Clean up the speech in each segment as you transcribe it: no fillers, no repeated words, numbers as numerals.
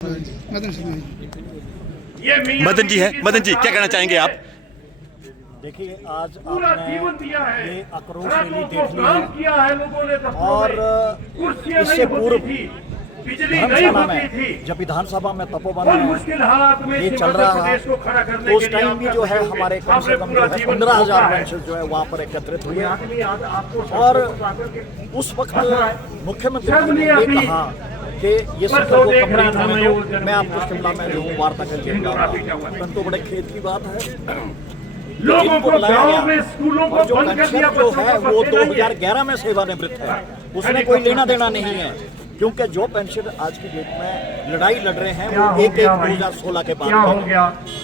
मदन जी है। मदन जी, क्या कहना चाहेंगे आप? देखिए, आज आपने ये आक्रोश रैली देख ली है और इससे पूर्व धर्मशाला में जब विधानसभा में तपोवन में ये चल रहा है तो उस टाइम भी जो है हमारे कम से कम 15,000 पेंशन जो है वहाँ पर एकत्रित हुए और उस वक्त मुख्यमंत्री ने ये कहा कि ये सब को कंप्लीट होने दो, मैं आपको शिमला में जो वार्ता करके जाऊंगा। परंतु बड़े खेद की बात है लोगों को बुलाया गया और जो पेंशन जो है वो 2011 में सेवानिवृत्त है, उसने कोई लेना देना नहीं है, क्योंकि जो पेंशन आज की डेट में लड़ाई लड़ रहे हैं वो 1/1/2016 के बाद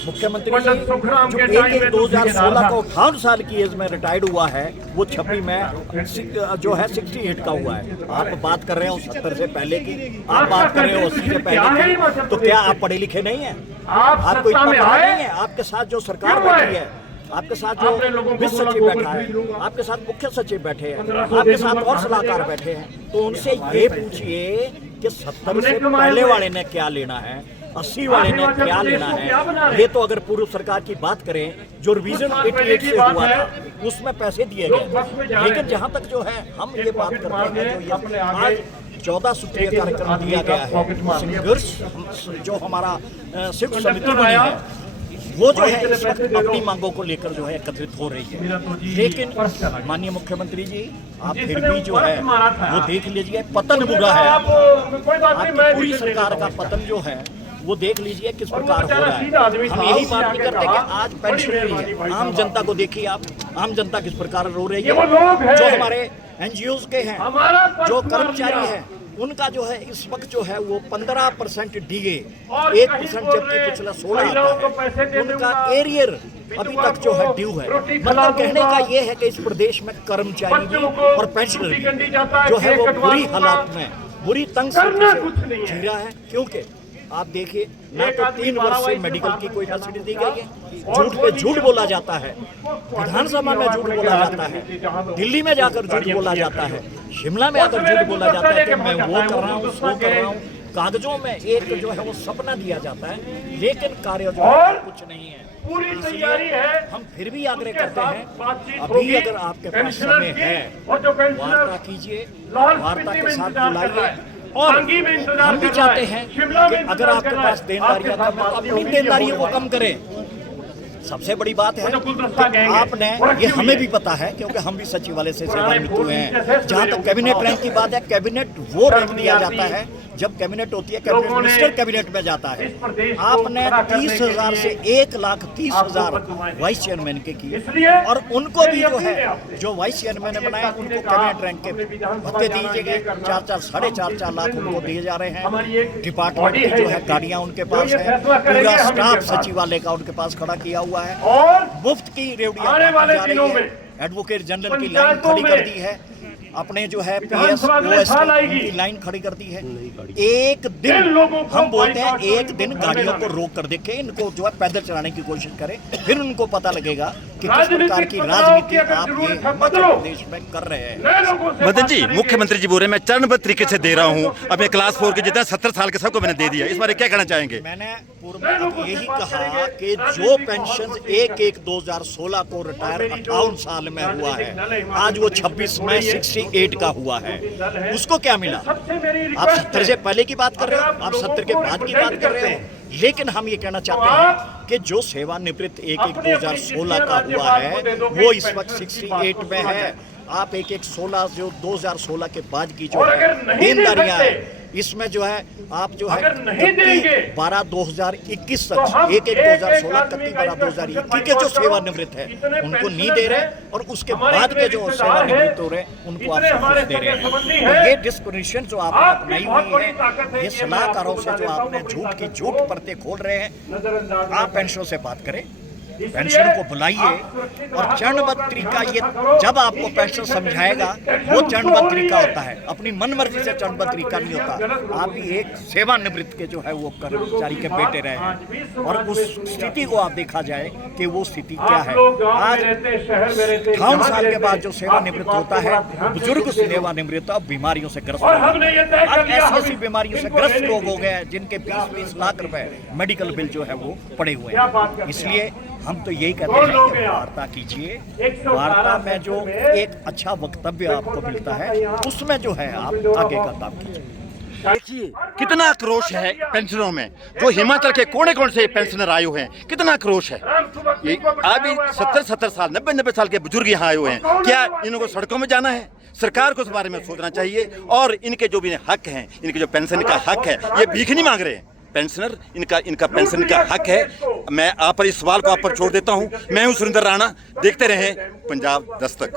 मुख्यमंत्री जो 1/1/2016 को 58 साल की एज में रिटायर्ड हुआ है वो 26 में जो है 68 का हुआ है। आप बात कर रहे हो 70 से पहले की, आप बात कर रहे हो 80 से पहले की, तो क्या आप पढ़े लिखे नहीं है? आपको इतना पता नहीं है? आपके साथ जो सरकार बैठी है, आपके साथ जो वित्त सचिव बैठा है, आपके साथ मुख्य सचिव बैठे हैं, आपके साथ और सलाहकार बैठे हैं, तो उनसे ये पूछिए कि 70 से पहले वाले ने क्या लेना है, 80 वाले ने क्या लेना है। ये तो अगर पूर्व सरकार की बात करें जो रिवीजन 88 से हुआ था उसमें पैसे दिए गए, लेकिन जहां तक जो है हम ये बात करते हैं जो ये आज 14 सूत्रीय कार्यक्रम दिया गया है, संघर्ष जो हमारा शिव समिति बनी है वो जो है इस वक्त अपनी मांगों को लेकर जो है एकत्रित हो रही है। लेकिन माननीय मुख्यमंत्री जी, आप फिर भी जो है वो देख लीजिए, पतन बुरा है, आपकी पूरी सरकार का पतन जो है वो देख लीजिए किस प्रकार हो रहा है। हम यही बात नहीं करते कि आज पेंशन नहीं है, आम जनता को देखिए आप, आम जनता किस प्रकार रो रही है। जो हमारे NGOs के हैं, जो कर्मचारी हैं, उनका जो है इस वक्त जो है वो 15% DA, 1% जबकि पिछला 16 आता है, उनका एरियर अभी तक जो है ड्यू है। मतलब कहने का ये है कि इस प्रदेश में कर्मचारी भी और पेंशनर भी जो है वो बुरी हालात में, बुरी तंग स्थिति से जी रहा है। क्योंकि आप देखिए, ना तो 3 वर्ष से मेडिकल की कोई फैसिलिटी दी गई है, झूठ पे झूठ बोला जाता है, विधानसभा में झूठ बोला जाता है, दिल्ली में जाकर झूठ बोला जाता है, शिमला में आकर झूठ बोला जाता है कि मैं वो कर रहा हूँ, वो कर रहा हूँ। कागजों में एक जो है वो सपना दिया जाता है, लेकिन कार्य जो है कुछ नहीं है। पूरी तैयारी है। हम फिर भी आग्रह करते हैं, अभी अगर आपके पास समय है वार्ता कीजिए, वार्ता के साथ बुलाइए, और हम भी चाहते हैं कि अगर आपके पास देनदारियां कम है तो अपनी देनदारियों को कम करें। सबसे बड़ी बात है कि आपने, ये हमें भी पता है क्योंकि हम भी सचिवालय से सेवानिवृत्त हुए हैं, जहाँ तक कैबिनेट रैंक की बात है, कैबिनेट वो रैंक दिया जाता है जब कैबिनेट होती है, कैबिनेट मिनिस्टर कैबिनेट में जाता है। आपने 30,000 से 1,30,000 वाइस चेयरमैन के किए, और उनको भी जो है जो वाइस चेयरमैन बनाए उनको कैबिनेट रैंक के भत्ते दिए गए, 4-4, 4.5 लाख उनको दिए जा रहे हैं। डिपार्टमेंट की जो है गाड़ियां उनके पास है, पूरा स्टाफ सचिवालय का उनके पास खड़ा किया हुआ है, और मुफ्त की रेवड़ियां बांटी जा रही है। एडवोकेट जनरल की लाइन खड़ी कर दी है, अपने जो है PS OS की लाइन खड़ी कर दी है। एक दिन हम बोलते हैं, एक दिन गाड़ियों को रोक कर देखें, इनको जो है पैदल चलाने की कोशिश करें, फिर उनको पता लगेगा कि किस प्रकार की राजनीति आप ये हिमाचल प्रदेश में कर रहे हैं। मदन जी, मुख्यमंत्री जी बोल रहे हैं मैं चरणबद्ध तरीके से दे रहा हूँ, अपने क्लास 4 के जितना 70 साल के सबको मैंने दे दिया, इस बारे क्या कहना चाहेंगे? मैंने पूर्व में यही कहा कि जो पेंशन 1/1/2016 को रिटायर 58 साल में हुआ है, आज वो 26 में 68 का हुआ है, उसको क्या मिला? आप 70 से पहले की बात कर रहे हो, आप 70 के बाद की बात कर रहे हो। लेकिन हम ये कहना चाहते हैं कि जो सेवानिवृत्त 1/1/2016 का हुआ है वो इस वक्त 68 में है। आप 1/1/16 जो 2016 के बाद की जो है देनदारियां हैं, इसमें जो है आप जो है 31/12/2021 तक 1/1/2016 31/12/2021 के जो सेवानिवृत्त है उनको नहीं दे रहे, और उसके बाद के जो सेवानिवृत्त हो रहे हैं उनको आप सब कुछ दे रहे हैं। तो ये डिस्क्रिमिनेशन जो आपने अपनाई हुई है, ये सलाहकारों से जो आपने झूठ की झूठ परतें खोल रहे हैं, आप पेंशनों से बात करें, पेंशन को बुलाइए और चरणबद्ध तरीका, ये जब आपको पेंशन समझाएगा वो चरणबद्ध तरीका होता है, अपनी मनमर्जी से चरणबद्ध तरीका नहीं होता। आप भी एक सेवानिवृत्त के जो है वो कर्मचारी के बेटे रहे हैं और उस स्थिति को आप देखा जाए कि वो स्थिति क्या है। आज 58 साल के बाद जो सेवानिवृत्त होता है, बुजुर्ग सेवानिवृत्त अब बीमारियों से ग्रस्त अब ऐसी बीमारियों से ग्रस्त लोग हो गए हैं जिनके 20-20 लाख रुपए मेडिकल बिल जो है वो पड़े हुए हैं। इसलिए हम तो यही कहते हैं कि वार्ता कीजिए, वार्ता में जो एक अच्छा वक्तव्य आपको मिलता है उसमें जो है आप आगे का काम कीजिए। देखिए कितना आक्रोश है पेंशनों में, जो हिमाचल के कोने कोने से पेंशनर आए हुए हैं, कितना आक्रोश है। ये अभी 70 साल 90 साल के बुजुर्ग यहाँ आए हुए हैं। क्या इनको सड़कों में जाना है? सरकार को इस बारे में सोचना चाहिए और इनके जो भी हक हैं, इनके जो पेंशन का हक है, ये भीख नहीं मांग रहे हैं पेंशनर, इनका पेंशन का हक है। मैं आप पर इस सवाल को आप पर छोड़ देता हूँ। मैं हूँ सुरेंद्र राणा, देखते रहें पंजाब दस्तक।